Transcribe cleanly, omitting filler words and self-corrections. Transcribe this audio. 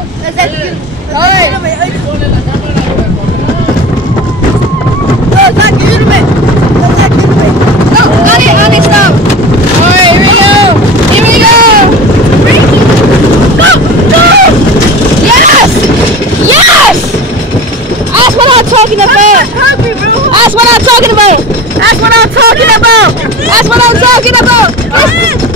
No. Alright. No, on it, stop. Alright, here we go. Here we go. Go, go. Yes. Yes. That's what I'm talking about. That's what I'm talking about. That's what I'm talking about. That's what I'm talking about.